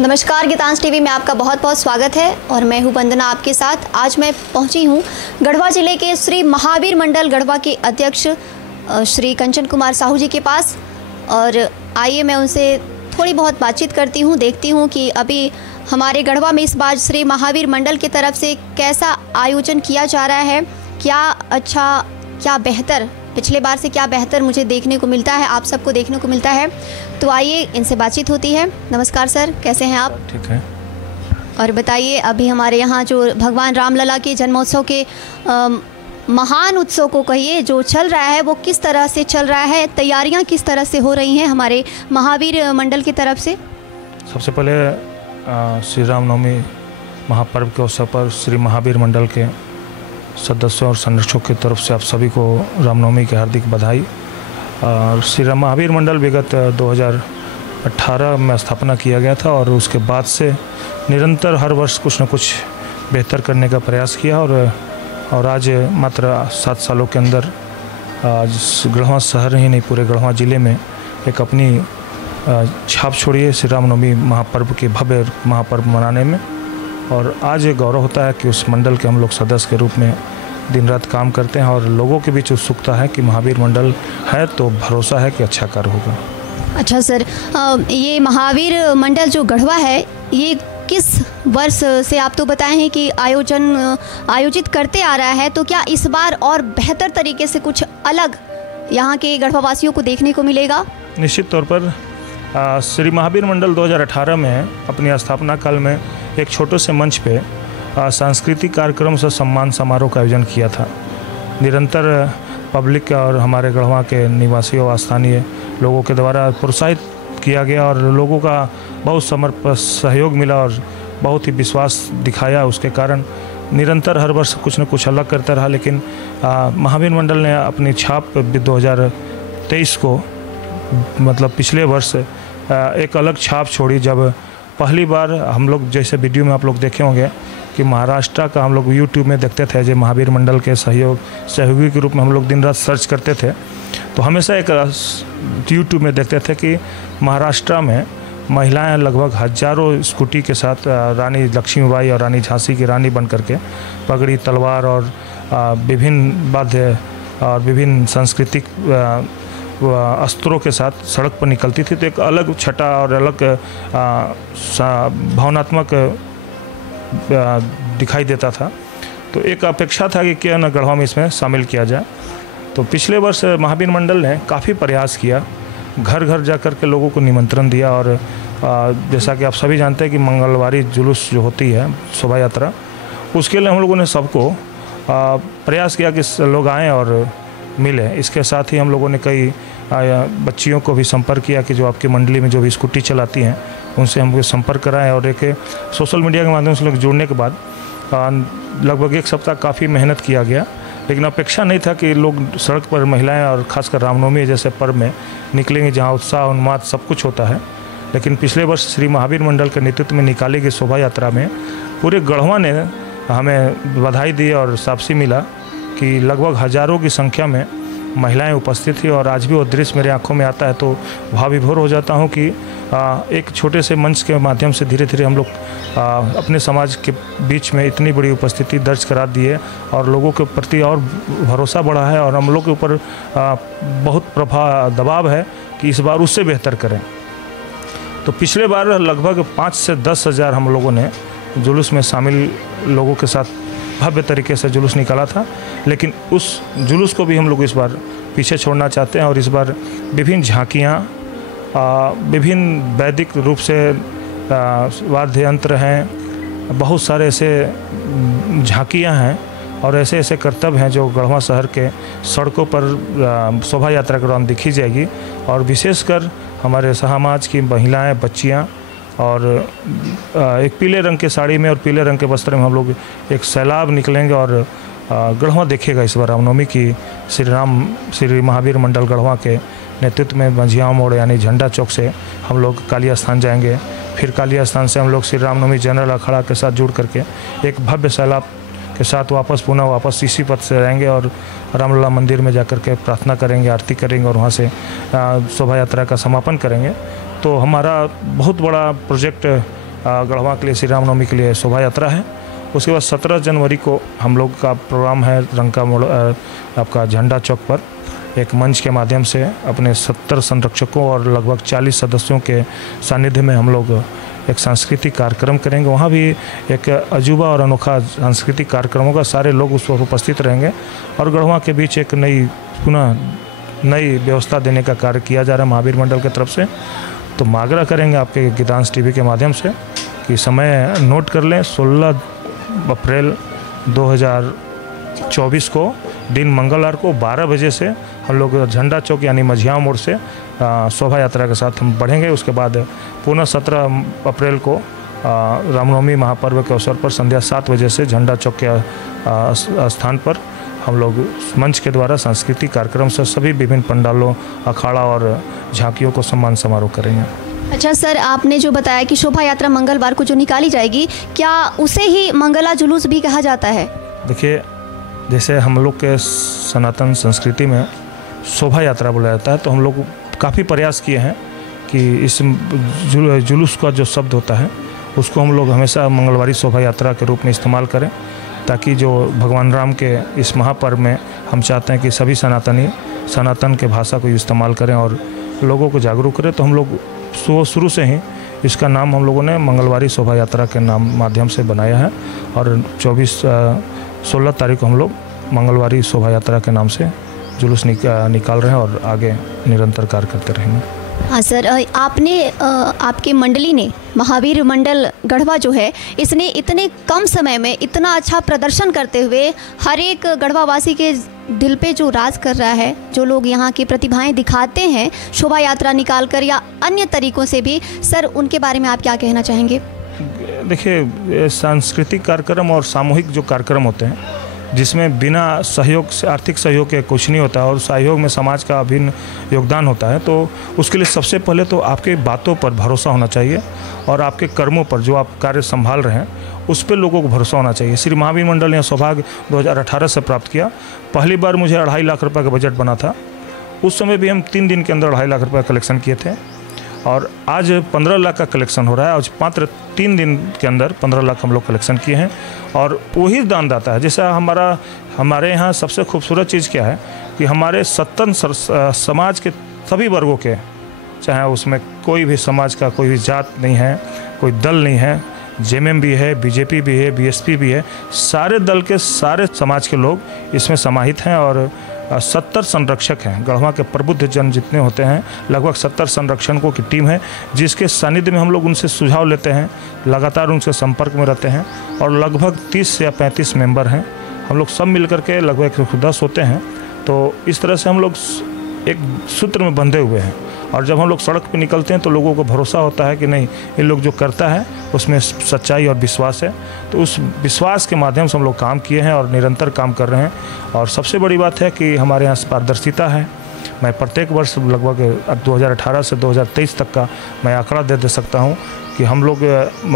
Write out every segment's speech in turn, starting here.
नमस्कार, गीतांश टीवी में आपका बहुत बहुत स्वागत है और मैं हूं वंदना आपके साथ। आज मैं पहुंची हूं गढ़वा जिले के श्री महावीर मंडल गढ़वा के अध्यक्ष श्री कंचन कुमार साहू जी के पास और आइए मैं उनसे थोड़ी बहुत बातचीत करती हूं, देखती हूं कि अभी हमारे गढ़वा में इस बार श्री महावीर मंडल की तरफ से कैसा आयोजन किया जा रहा है, क्या अच्छा क्या बेहतर, पिछले बार से क्या बेहतर मुझे देखने को मिलता है, आप सबको देखने को मिलता है। तो आइए इनसे बातचीत होती है। नमस्कार सर, कैसे हैं आप? ठीक है। और बताइए, अभी हमारे यहाँ जो भगवान रामलला के जन्मोत्सव के महान उत्सव को कहिए जो चल रहा है, वो किस तरह से चल रहा है, तैयारियाँ किस तरह से हो रही हैं हमारे महावीर मंडल की तरफ से? सबसे पहले श्री रामनवमी महापर्व के अवसर पर श्री महावीर मंडल के सदस्यों और संरक्षकों की तरफ से आप सभी को रामनवमी की हार्दिक बधाई। और श्री महावीर मंडल विगत 2018 में स्थापना किया गया था और उसके बाद से निरंतर हर वर्ष कुछ न कुछ बेहतर करने का प्रयास किया और आज मात्र 7 सालों के अंदर आज गढ़वा शहर ही नहीं पूरे गढ़वा ज़िले में एक अपनी छाप छोड़ी है श्री रामनवमी महापर्व के भव्य महापर्व मनाने में। और आज ये गौरव होता है कि उस मंडल के हम लोग सदस्य के रूप में दिन रात काम करते हैं और लोगों के बीच उत्सुकता है कि महावीर मंडल है तो भरोसा है कि अच्छा कार्य होगा। अच्छा सर, ये महावीर मंडल जो गढ़वा है ये किस वर्ष से आप तो बताए हैं कि आयोजित करते आ रहा है, तो क्या इस बार और बेहतर तरीके से कुछ अलग यहाँ के गढ़वा वासियों को देखने को मिलेगा? निश्चित तौर पर श्री महावीर मंडल 2018 में अपनी स्थापना काल में एक छोटे से मंच पे सांस्कृतिक कार्यक्रम से सम्मान समारोह का आयोजन किया था। निरंतर पब्लिक और हमारे गढ़वा के निवासियों और स्थानीय लोगों के द्वारा प्रोत्साहित किया गया और लोगों का बहुत सहयोग मिला और बहुत ही विश्वास दिखाया। उसके कारण निरंतर हर वर्ष कुछ न कुछ अलग करता रहा, लेकिन महावीर मंडल ने अपनी छाप 2023 को मतलब पिछले वर्ष एक अलग छाप छोड़ी जब पहली बार हम लोग, जैसे वीडियो में आप लोग देखे होंगे कि महाराष्ट्र का हम लोग यूट्यूब में देखते थे, जो महावीर मंडल के सहयोगी के रूप में हम लोग दिन रात सर्च करते थे, तो हमेशा एक यूट्यूब में देखते थे कि महाराष्ट्र में महिलाएं लगभग हजारों स्कूटी के साथ रानी लक्ष्मीबाई और रानी झांसी की रानी बन करके पगड़ी, तलवार और विभिन्न वाद्य और विभिन्न सांस्कृतिक अस्त्रों के साथ सड़क पर निकलती थी। तो एक अलग छटा और अलग भावनात्मक दिखाई देता था। तो एक अपेक्षा था कि क्यों न गढ़वा में इसमें शामिल किया जाए। तो पिछले वर्ष महावीर मंडल ने काफ़ी प्रयास किया, घर घर जाकर के लोगों को निमंत्रण दिया और जैसा कि आप सभी जानते हैं कि मंगलवारी जुलूस जो होती है शोभा यात्रा, उसके लिए हम लोगों ने सबको प्रयास किया कि लोग आएँ और मिले। इसके साथ ही हम लोगों ने कई बच्चियों को भी संपर्क किया कि जो आपकी मंडली में जो भी स्कूटी चलाती हैं उनसे हम संपर्क कराएं और एक सोशल मीडिया के माध्यम से लोग जुड़ने के बाद लगभग 1 सप्ताह काफ़ी मेहनत किया गया, लेकिन अपेक्षा नहीं था कि लोग सड़क पर महिलाएं और खासकर रामनवमी जैसे पर्व में निकलेंगे जहां उत्साह उन्माद सब कुछ होता है। लेकिन पिछले वर्ष श्री महावीर मंडल के नेतृत्व में निकाली गई शोभा यात्रा में पूरे गढ़वा ने हमें बधाई दी और शाबाशी मिला कि लगभग हजारों की संख्या में महिलाएं उपस्थित थी और आज भी वो दृश्य मेरे आंखों में आता है तो भावविभोर हो जाता हूं कि एक छोटे से मंच के माध्यम से धीरे धीरे हम लोग अपने समाज के बीच में इतनी बड़ी उपस्थिति दर्ज करा दी है और लोगों के प्रति और भरोसा बढ़ा है और हम लोग के ऊपर बहुत दबाव है कि इस बार उससे बेहतर करें। तो पिछले बार लगभग 5 से 10 हज़ार हम लोगों ने जुलूस में शामिल लोगों के साथ भव्य तरीके से जुलूस निकाला था, लेकिन उस जुलूस को भी हम लोग इस बार पीछे छोड़ना चाहते हैं और इस बार विभिन्न झांकियाँ, विभिन्न वैदिक रूप से वाद्य यंत्र हैं, बहुत सारे ऐसे झांकियाँ हैं और ऐसे ऐसे करतब हैं जो गढ़वा शहर के सड़कों पर शोभा यात्रा के दौरान दिखी जाएगी। और विशेषकर हमारे समाज की महिलाएं, बच्चियां और एक पीले रंग के साड़ी में और पीले रंग के वस्त्र में हम लोग एक सैलाब निकलेंगे और गढ़वा देखेगा इस बार रामनवमी की श्री महावीर मंडल गढ़वा के नेतृत्व में मंझियाँ मोड़ यानी झंडा चौक से हम लोग काली स्थान जाएंगे, फिर काली स्थान से हम लोग श्री रामनवमी जनरल अखाड़ा के साथ जुड़ करके एक भव्य सैलाब के साथ पुनः वापस इसी पथ से रहेंगे और रामलला मंदिर में जाकर के प्रार्थना करेंगे, आरती करेंगे और वहाँ से शोभा यात्रा का समापन करेंगे। तो हमारा बहुत बड़ा प्रोजेक्ट गढ़वा के लिए श्री रामनवमी के लिए शोभा यात्रा है। उसके बाद 17 जनवरी को हम लोग का प्रोग्राम है रंका मोड़ आपका झंडा चौक पर एक मंच के माध्यम से अपने 70 संरक्षकों और लगभग 40 सदस्यों के सानिध्य में हम लोग एक सांस्कृतिक कार्यक्रम करेंगे। वहाँ भी एक अजूबा और अनोखा सांस्कृतिक कार्यक्रमों का सारे लोग उस पर उपस्थित रहेंगे और गढ़वा के बीच एक नई व्यवस्था देने का कार्य किया जा रहा है महावीर मंडल की तरफ से। तो आग्रह करेंगे आपके गीतांश टीवी के माध्यम से कि समय नोट कर लें, 16 अप्रैल 2024 को दिन मंगलवार को 12 बजे से हम लोग झंडा चौक यानी मझिया मोड़ से शोभा यात्रा के साथ हम बढ़ेंगे। उसके बाद पुनः 17 अप्रैल को रामनवमी महापर्व के अवसर पर संध्या 7 बजे से झंडा चौक के स्थान पर हम लोग मंच के द्वारा सांस्कृतिक कार्यक्रम से सभी विभिन्न पंडालों, अखाड़ा और झांकियों को सम्मान समारोह करेंगे। अच्छा सर, आपने जो बताया कि शोभा यात्रा मंगलवार को जो निकाली जाएगी, क्या उसे ही मंगला जुलूस भी कहा जाता है? देखिए, जैसे हम लोग के सनातन संस्कृति में शोभा यात्रा बोला जाता है, तो हम लोग काफ़ी प्रयास किए हैं कि इस जुलूस का जो शब्द होता है उसको हम लोग हमेशा मंगलवारी शोभा यात्रा के रूप में इस्तेमाल करें, ताकि जो भगवान राम के इस महापर्व में हम चाहते हैं कि सभी सनातनी सनातन के भाषा को इस्तेमाल करें और लोगों को जागरूक करें। तो हम लोग शुरू से ही इसका नाम हम लोगों ने मंगलवारी शोभा यात्रा के नाम माध्यम से बनाया है और 16 तारीख को हम लोग मंगलवारी शोभा यात्रा के नाम से जुलूस निकाल रहे हैं और आगे निरंतर कार्य करते रहेंगे। हाँ सर, आपके मंडली ने महावीर मंडल गढ़वा जो है, इसने इतने कम समय में इतना अच्छा प्रदर्शन करते हुए हर एक गढ़वा वासी के दिल पे जो राज कर रहा है, जो लोग यहाँ की प्रतिभाएं दिखाते हैं शोभा यात्रा निकालकर या अन्य तरीकों से भी, सर उनके बारे में आप क्या कहना चाहेंगे? देखिए, सांस्कृतिक कार्यक्रम और सामूहिक जो कार्यक्रम होते हैं जिसमें बिना सहयोग से आर्थिक सहयोग के कुछ नहीं होता और सहयोग में समाज का अभिन्न योगदान होता है, तो उसके लिए सबसे पहले तो आपके बातों पर भरोसा होना चाहिए और आपके कर्मों पर जो आप कार्य संभाल रहे हैं उस पर लोगों को भरोसा होना चाहिए। श्री महावीर मंडल ने सौभाग्य 2018 से प्राप्त किया। पहली बार मुझे 2.5 लाख रुपये का बजट बना था। उस समय भी हम 3 दिन के अंदर 2.5 लाख रुपये कलेक्शन किए थे और आज 15 लाख का कलेक्शन हो रहा है। आज मात्र 3 दिन के अंदर 15 लाख हम लोग कलेक्शन किए हैं और वही दानदाता है। जैसा हमारे यहाँ सबसे खूबसूरत चीज़ क्या है कि हमारे 70 समाज के सभी वर्गों के, चाहे उसमें कोई भी समाज का कोई भी जात नहीं है, कोई दल नहीं है, जेएमएम भी है, बीजेपी भी है, बीएसपी भी है, सारे दल के सारे समाज के लोग इसमें समाहित हैं और 70 संरक्षक हैं। गढ़वा के प्रबुद्ध जन जितने होते हैं लगभग 70 संरक्षकों की टीम है, जिसके सानिध्य में हम लोग उनसे सुझाव लेते हैं, लगातार उनसे संपर्क में रहते हैं और लगभग 30 या 35 मेंबर हैं। हम लोग सब मिलकर के लगभग 110 होते हैं। तो इस तरह से हम लोग एक सूत्र में बंधे हुए हैं और जब हम लोग सड़क पे निकलते हैं तो लोगों को भरोसा होता है कि नहीं, इन लोग जो करता है उसमें सच्चाई और विश्वास है। तो उस विश्वास के माध्यम से हम लोग काम किए हैं और निरंतर काम कर रहे हैं। और सबसे बड़ी बात है कि हमारे यहाँ पारदर्शिता है। मैं प्रत्येक वर्ष लगभग 2018 से 2023 तक का मैं आंकड़ा दे सकता हूँ कि हम लोग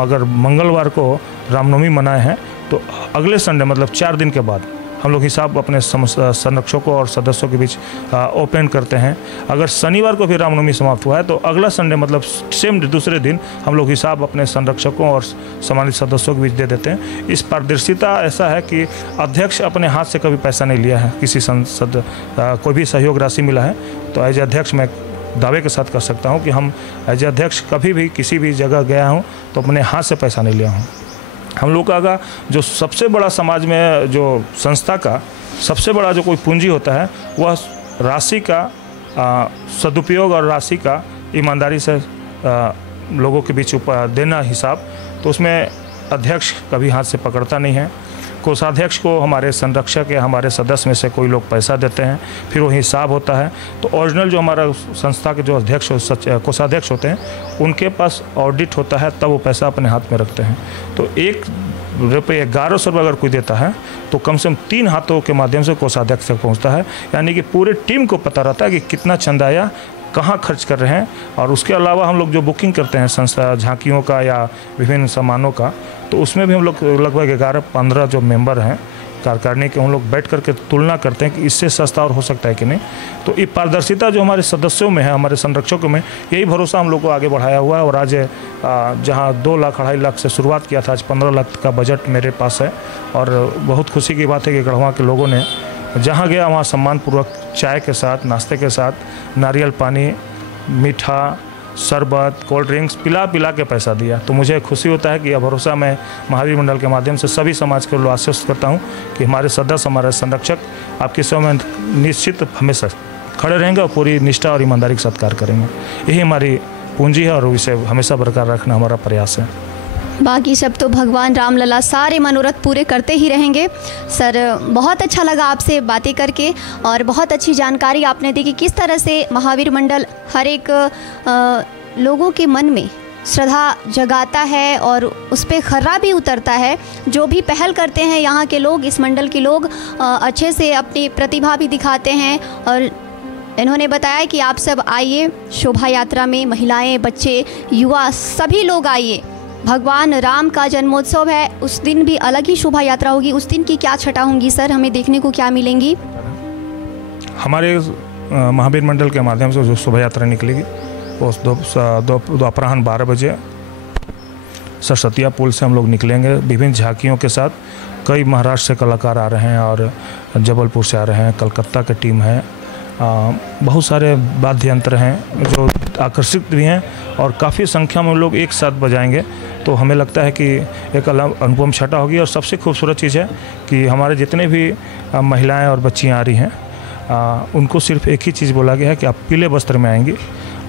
अगर मंगलवार को रामनवमी मनाए हैं तो अगले संडे मतलब 4 दिन के बाद हम लोग हिसाब अपने संरक्षकों और सदस्यों के बीच ओपन करते हैं। अगर शनिवार को भी रामनवमी समाप्त हुआ है तो अगला संडे मतलब सेम दूसरे दिन हम लोग हिसाब अपने संरक्षकों और सम्मानित सदस्यों के बीच दे देते हैं। इस पारदर्शिता ऐसा है कि अध्यक्ष अपने हाथ से कभी पैसा नहीं लिया है, किसी संसद कोई भी सहयोग राशि मिला है तो एज अध्यक्ष मैं दावे के साथ कर सकता हूँ कि हम एज अध्यक्ष कभी भी किसी भी जगह गया हूँ तो अपने हाथ से पैसा नहीं लिया हूँ। हम लोग का जो सबसे बड़ा समाज में जो संस्था का सबसे बड़ा जो कोई पूंजी होता है वह राशि का सदुपयोग और राशि का ईमानदारी से लोगों के बीच देना हिसाब, तो उसमें अध्यक्ष कभी हाथ से पकड़ता नहीं है। कोषाध्यक्ष को हमारे संरक्षक या हमारे सदस्य में से कोई लोग पैसा देते हैं, फिर वो हिसाब होता है। तो ओरिजिनल जो हमारा संस्था के जो अध्यक्ष कोषाध्यक्ष होते हैं उनके पास ऑडिट होता है, तब वो पैसा अपने हाथ में रखते हैं। तो 1 रुपये 1100 रुपये अगर कोई देता है तो कम से कम 3 हाथों के माध्यम से कोषाध्यक्ष तक पहुँचता है। यानी कि पूरे टीम को पता रहता है कि कितना चंदा आया, कहाँ खर्च कर रहे हैं। और उसके अलावा हम लोग जो बुकिंग करते हैं संस्था झांकियों का या विभिन्न सामानों का, तो उसमें भी हम लोग लगभग 11-15 जो मेंबर हैं कार्यकारिणी के, उन लोग बैठ करके तुलना करते हैं कि इससे सस्ता और हो सकता है कि नहीं। तो ये पारदर्शिता जो हमारे सदस्यों में है, हमारे संरक्षकों में, यही भरोसा हम लोग को आगे बढ़ाया हुआ है। और आज जहाँ 2 लाख 2.5 लाख से शुरुआत किया था, आज 15 लाख का बजट मेरे पास है। और बहुत खुशी की बात है कि गढ़वा के लोगों ने जहाँ गया वहाँ सम्मानपूर्वक चाय के साथ, नाश्ते के साथ, नारियल पानी, मीठा, शरबत, कोल्ड ड्रिंक्स पिला के पैसा दिया। तो मुझे खुशी होता है कि यह भरोसा मैं महावीर मंडल के माध्यम से सभी समाज के लोग आश्वस्त करता हूँ कि हमारे सदस्य, हमारे संरक्षक आपकी सेवा में निश्चित हमेशा खड़े रहेंगे और पूरी निष्ठा और ईमानदारी के साथ कार्य करेंगे। यही हमारी पूंजी है और इसे हमेशा बरकरार रखना हमारा प्रयास है। बाकी सब तो भगवान रामलला सारे मनोरथ पूरे करते ही रहेंगे। सर, बहुत अच्छा लगा आपसे बातें करके और बहुत अच्छी जानकारी आपने दी कि किस तरह से महावीर मंडल हर एक लोगों के मन में श्रद्धा जगाता है और उस पर खर्रा भी उतरता है। जो भी पहल करते हैं यहाँ के लोग, इस मंडल के लोग अच्छे से अपनी प्रतिभा भी दिखाते हैं। और इन्होंने बताया कि आप सब आइए शोभा यात्रा में, महिलाएं, बच्चे, युवा सभी लोग आइए। भगवान राम का जन्मोत्सव है, उस दिन भी अलग ही शोभा यात्रा होगी। उस दिन की क्या छटा होंगी सर, हमें देखने को क्या मिलेंगी? हमारे महावीर मंडल के माध्यम से जो शोभा यात्रा निकलेगी वो दोपहर 12 बजे सरस्वतिया पुल से हम लोग निकलेंगे विभिन्न झांकियों के साथ। कई महाराष्ट्र से कलाकार आ रहे हैं और जबलपुर से आ रहे हैं, कलकत्ता की टीम है, बहुत सारे वाद्य यंत्र हैं जो आकर्षित भी हैं और काफ़ी संख्या में लोग एक साथ बजाएंगे। तो हमें लगता है कि एक अलग अनुपम छटा होगी। और सबसे खूबसूरत चीज़ है कि हमारे जितने भी महिलाएं और बच्चियां आ रही हैं, उनको सिर्फ एक ही चीज़ बोला गया है कि आप पीले वस्त्र में आएंगी।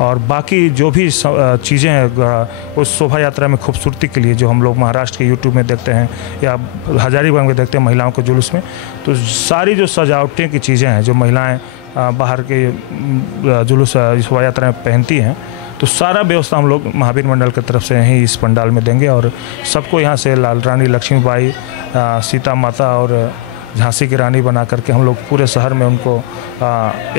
और बाकी जो भी चीज़ें हैं उस शोभा यात्रा में खूबसूरती के लिए, जो हम लोग महाराष्ट्र के यूट्यूब में देखते हैं या हजारीबाग में देखते हैं महिलाओं के जुलूस में, तो सारी जो सजावटें की चीज़ें हैं जो महिलाएं बाहर के जुलूस शोभा यात्रा में पहनती हैं, तो सारा व्यवस्था हम लोग महावीर मंडल की तरफ से ही इस पंडाल में देंगे। और सबको यहाँ से लाल रानी लक्ष्मीबाई, सीता माता और झांसी की रानी बना करके हम लोग पूरे शहर में उनको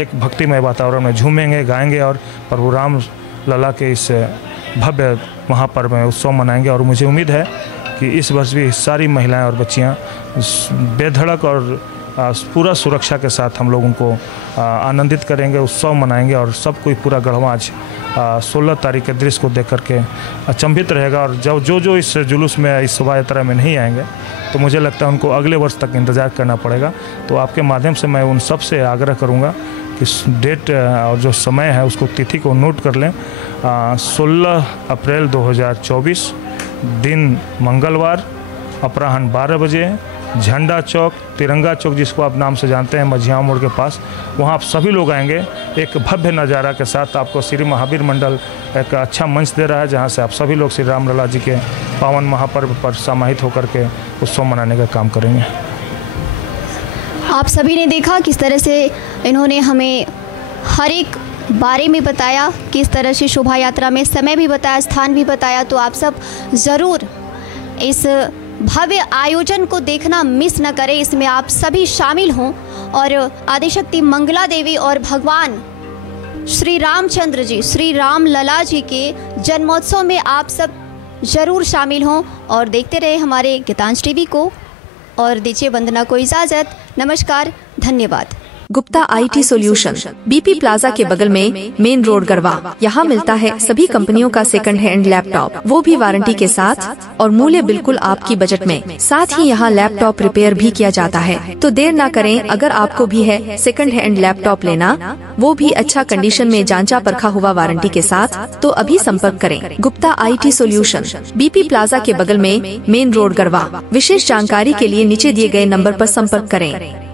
एक भक्तिमय वातावरण में झूमेंगे, गाएंगे और प्रभु राम लला के इस भव्य महापर्व में उत्सव मनाएंगे। और मुझे उम्मीद है कि इस वर्ष भी सारी महिलाएं और बच्चियां बेधड़क और पूरा सुरक्षा के साथ हम लोग उनको आनंदित करेंगे, उत्सव मनाएंगे। और सब कोई पूरा गढ़वा आज 16 तारीख के दृश्य को देख करके अचंभित रहेगा। और जब जो इस जुलूस में, इस शोभा यात्रा में नहीं आएंगे तो मुझे लगता है उनको अगले वर्ष तक इंतज़ार करना पड़ेगा। तो आपके माध्यम से मैं उन सब से आग्रह करूंगा कि डेट और जो समय है उसको, तिथि को नोट कर लें। 16 अप्रैल 2024 दिन मंगलवार, अपराह्न 12 बजे, झंडा चौक, तिरंगा चौक जिसको आप नाम से जानते हैं, मझिया मोड़ के पास, वहाँ आप सभी लोग आएंगे। एक भव्य नज़ारा के साथ आपको श्री महावीर मंडल एक अच्छा मंच दे रहा है, जहाँ से आप सभी लोग श्री रामलला जी के पावन महापर्व पर समाहित होकर के उत्सव मनाने का काम करेंगे। आप सभी ने देखा किस तरह से इन्होंने हमें हर एक बारे में बताया, किस तरह से शोभा यात्रा में समय भी बताया, स्थान भी बताया। तो आप सब ज़रूर इस भव्य आयोजन को देखना मिस न करें, इसमें आप सभी शामिल हों और आदिशक्ति मंगला देवी और भगवान श्री रामचंद्र जी, श्री राम लला जी के जन्मोत्सव में आप सब ज़रूर शामिल हों। और देखते रहे हमारे गीतांश टीवी को और दीजिए वंदना को इजाज़त। नमस्कार, धन्यवाद। Gupta IT solution, BP plaza के बगल में, मेन रोड गढ़वा। यहाँ मिलता है सभी कंपनियों का सेकंड हैंड लैपटॉप, वो भी वारंटी के साथ और मूल्य बिल्कुल आपकी बजट में। साथ ही यहाँ लैपटॉप रिपेयर भी किया जाता है। तो देर ना करें, अगर आपको भी है सेकंड हैंड लैपटॉप लेना, वो भी अच्छा कंडीशन में, जांचा परखा हुआ वारंटी के साथ, तो अभी संपर्क करें। Gupta IT solution, BP plaza के बगल में, मेन रोड गढ़वा। विशेष जानकारी के लिए नीचे दिए गए नंबर पर संपर्क करें।